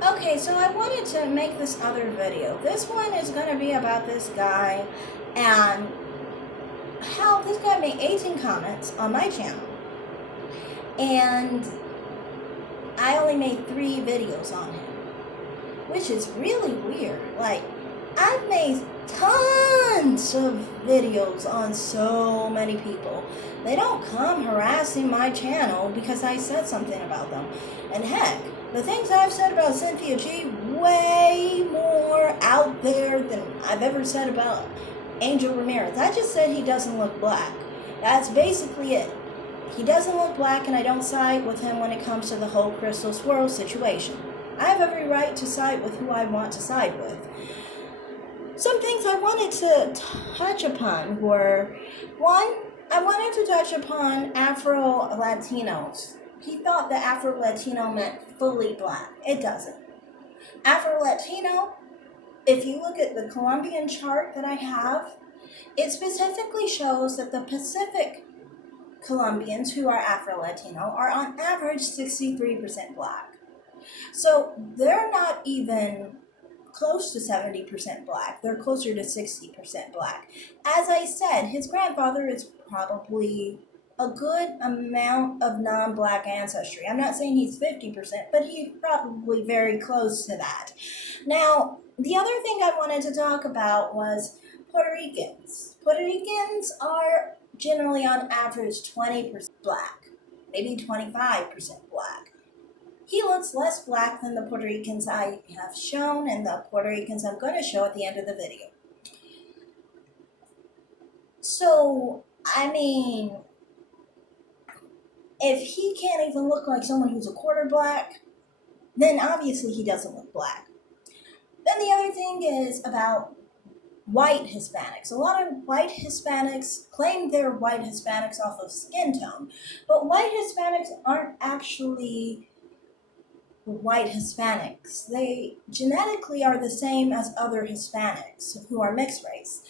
Okay, so I wanted to make this other video. This one is going to be about this guy and how this guy made 18 comments on my channel. And I only made 3 videos on him, which is really weird. Like, I've made tons of videos on so many people. They don't come harassing my channel because I said something about them. And heck, the things I've said about Cynthia G, way more out there than I've ever said about Angel Ramirez. I just said he doesn't look black. That's basically it. He doesn't look black, and I don't side with him when it comes to the whole Crystal Swirl situation. I have every right to side with who I want to side with. Some things I wanted to touch upon were, one, I wanted to touch upon Afro-Latinos. He thought that Afro-Latino meant fully black. It doesn't. Afro-Latino, if you look at the Colombian chart that I have, it specifically shows that the Pacific Colombians who are Afro-Latino are on average 63% black. So they're not even close to 70% black. They're closer to 60% black. As I said, his grandfather is probably a good amount of non-black ancestry. I'm not saying he's 50%, but he's probably very close to that. Now, the other thing I wanted to talk about was Puerto Ricans. Puerto Ricans are generally on average 20% black, maybe 25% black. He looks less black than the Puerto Ricans I have shown and the Puerto Ricans I'm going to show at the end of the video. So, I mean, if he can't even look like someone who's a quarter black, then obviously he doesn't look black. Then the other thing is about white Hispanics. A lot of white Hispanics claim they're white Hispanics off of skin tone, but white Hispanics aren't actually white Hispanics. They genetically are the same as other Hispanics who are mixed race.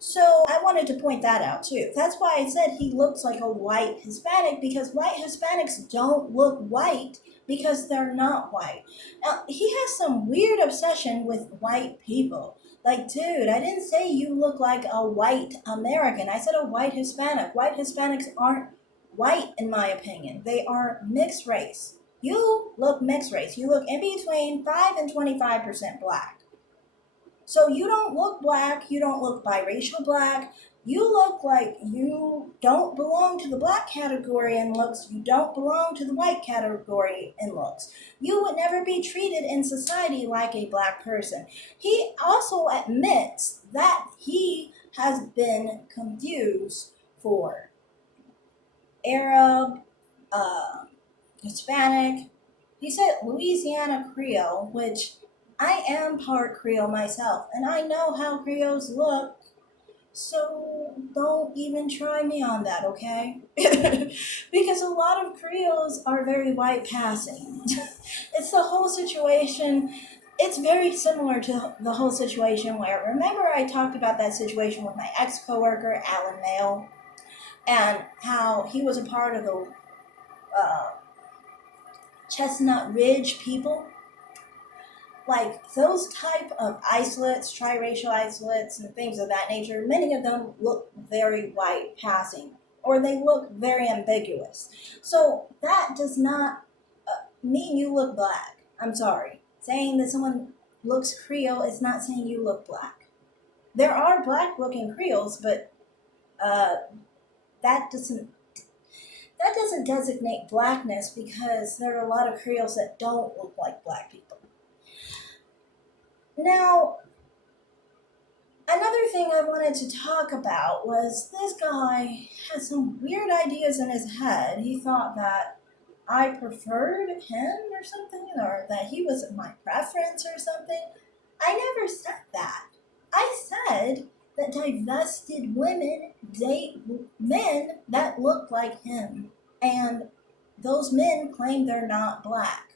So I wanted to point that out too. That's why I said he looks like a white Hispanic, because white Hispanics don't look white because they're not white. Now, he has some weird obsession with white people. Like, dude, I didn't say you look like a white American. I said a white Hispanic. White Hispanics aren't white, in my opinion. They are mixed race. You look mixed race. You look in between 5 and 25% black. So you don't look black. You don't look biracial black. You look like you don't belong to the black category in looks. You don't belong to the white category in looks. You would never be treated in society like a black person. He also admits that he has been confused for Arab, Hispanic. He said Louisiana Creole, which I am part Creole myself, and I know how Creoles look, so don't even try me on that, okay? Because a lot of Creoles are very white passing. It's the whole situation. It's very similar to the whole situation where, remember I talked about that situation with my ex-coworker, Alan Mail, and how he was a part of the Chestnut Ridge people? Like those type of isolates, triracial isolates, and things of that nature, many of them look very white passing, or they look very ambiguous. So that does not mean you look black. I'm sorry. Saying that someone looks Creole is not saying you look black. There are black-looking Creoles, but that doesn't designate blackness, because there are a lot of Creoles that don't look like black people. Now, another thing I wanted to talk about was this guy had some weird ideas in his head. He thought that I preferred him or something, or that he was my preference or something. I never said that. I said that divested women date men that look like him, and those men claim they're not black.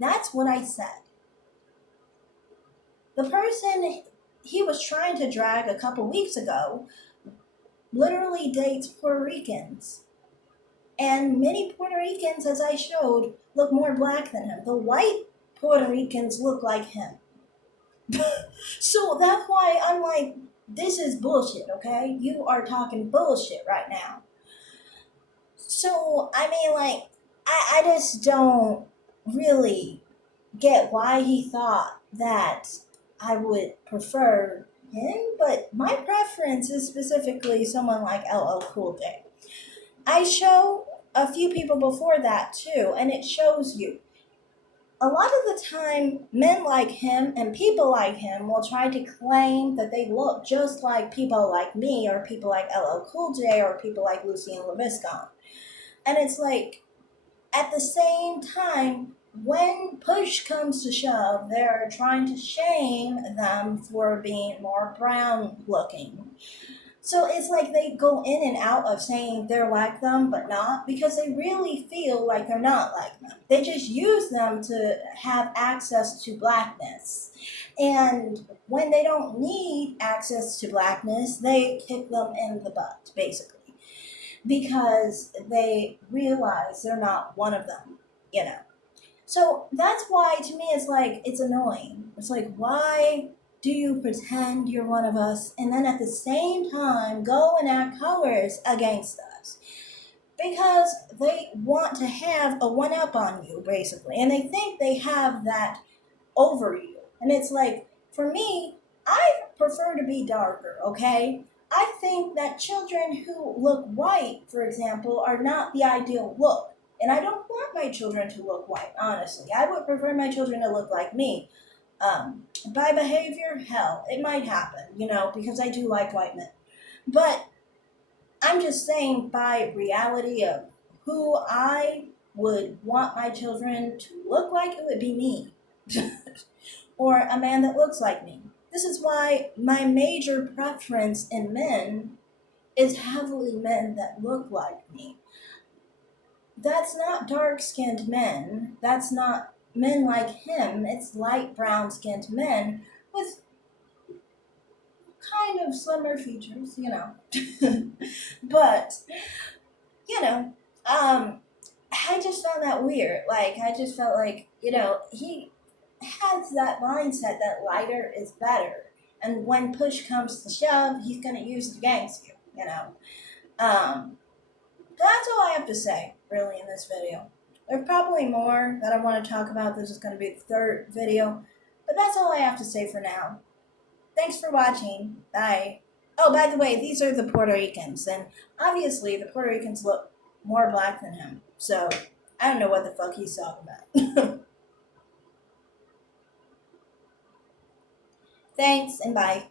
That's what I said. The person he was trying to drag a couple weeks ago literally dates Puerto Ricans. And many Puerto Ricans, as I showed, look more black than him. The white Puerto Ricans look like him. So that's why I'm like, this is bullshit, okay? You are talking bullshit right now. So, I mean, like, I just don't really get why he thought that I would prefer him, but my preference is specifically someone like LL Cool J. I show a few people before that too, and it shows you. A lot of the time, men like him and people like him will try to claim that they look just like people like me or people like LL Cool J or people like Lucien LaViscon. And it's like, at the same time, when push comes to shove, they're trying to shame them for being more brown looking. So it's like they go in and out of saying they're like them, but not, because they really feel like they're not like them. They just use them to have access to blackness. And when they don't need access to blackness, they kick them in the butt, basically, because they realize they're not one of them, you know. So that's why, to me, it's like, it's annoying. It's like, why do you pretend you're one of us and then at the same time go and act colors against us? Because they want to have a one up on you, basically, and they think they have that over you. And it's like, for me, I prefer to be darker, okay? I think that children who look white, for example, are not the ideal look. And I don't want my children to look white, honestly. I would prefer my children to look like me. By behavior, hell, it might happen, you know, because I do like white men. But I'm just saying, by reality of who I would want my children to look like, it would be me. Or a man that looks like me. This is why my major preference in men is heavily men that look like me. That's not dark skinned men. That's not men like him. It's light brown skinned men with kind of slimmer features, you know. But, you know, I just found that weird. Like, I just felt like, you know, he has that mindset that lighter is better. And when push comes to shove, he's going to use it against you, you know. That's all I have to say, really, in this video. There's probably more that I want to talk about. This is going to be the third video. But that's all I have to say for now. Thanks for watching. Bye. Oh, by the way, these are the Puerto Ricans. And obviously, the Puerto Ricans look more black than him. So, I don't know what the fuck he's talking about. Thanks, and bye.